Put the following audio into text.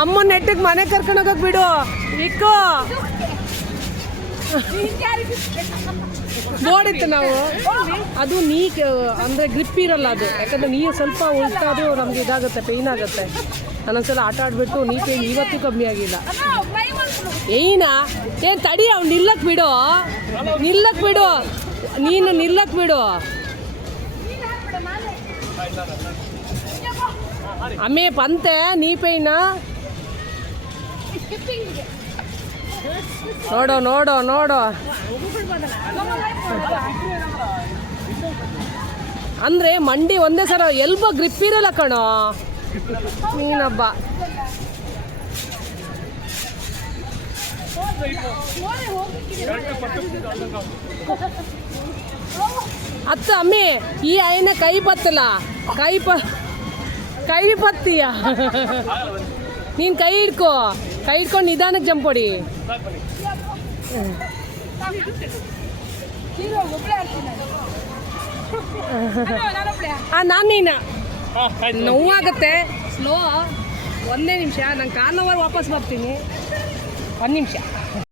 ಅಮ್ಮನ ನೆಟ್ಟಿಗೆ ಮನೆ ಕರ್ಕೊಂಡು ಹೋಗಕ್ ಬಿಡು ಇಕ್ಕೋ ಬೋರ್ಡ್ ಇತ್ತು ನಾವು ಅದು ನೀ ಅಂದರೆ ಗ್ರಿಪ್ ಇರಲ್ಲ ಅದು ಯಾಕಂದರೆ ನೀರು ಸ್ವಲ್ಪ ಉಲ್ಟಾದ್ರೂ ನಮ್ಗೆ ಇದಾಗುತ್ತೆ ಪೇಯ್ನ್ ಆಗುತ್ತೆ ನಾನೊಂದ್ಸಲ ಆಟ ಆಡ್ಬಿಟ್ಟು ನೀ ಪೇಯ್ನ್ ಇವತ್ತೂ ಕಮ್ಮಿ ಆಗಿಲ್ಲ ಏನ ಏನು ತಡಿ ಅವ್ನು ನಿಲ್ಲಕ್ಕೆ ಬಿಡು ನೀನು ನಿಲ್ಲಕ್ಕೆ ಬಿಡು ಅಮ್ಮೆ ಪಂತೆ ನೀ ಪೇಯ್ನ ನೋಡೋ ಅಂದರೆ ಮಂಡಿ ಒಂದೇ ಸಲ ಎಲ್ಬೋ ಗ್ರಿಪ್ ಇರಲ್ಲ ಕಣೋ ನೀನಬ್ಬ ಅತ್ತ ಅಮ್ಮಿ ಈ ಆಯ್ನ ಕೈ ಬತ್ತಲ್ಲ ಕೈ ಬತ್ತೀಯ ನೀನು ಕೈ ಹಿಡ್ಕೊಂಡು ನಿಧಾನಕ್ಕೆ ಜಂಪ್ ಹೊಡಿ ನಾನು ನೀನು ನೋವಾಗುತ್ತೆ ಸ್ಲೋ ಒಂದೇ ನಿಮಿಷ ನಾನು ಕಾರ್ನವರ್ ವಾಪಸ್ ಬರ್ತೀನಿ 1 ನಿಮಿಷ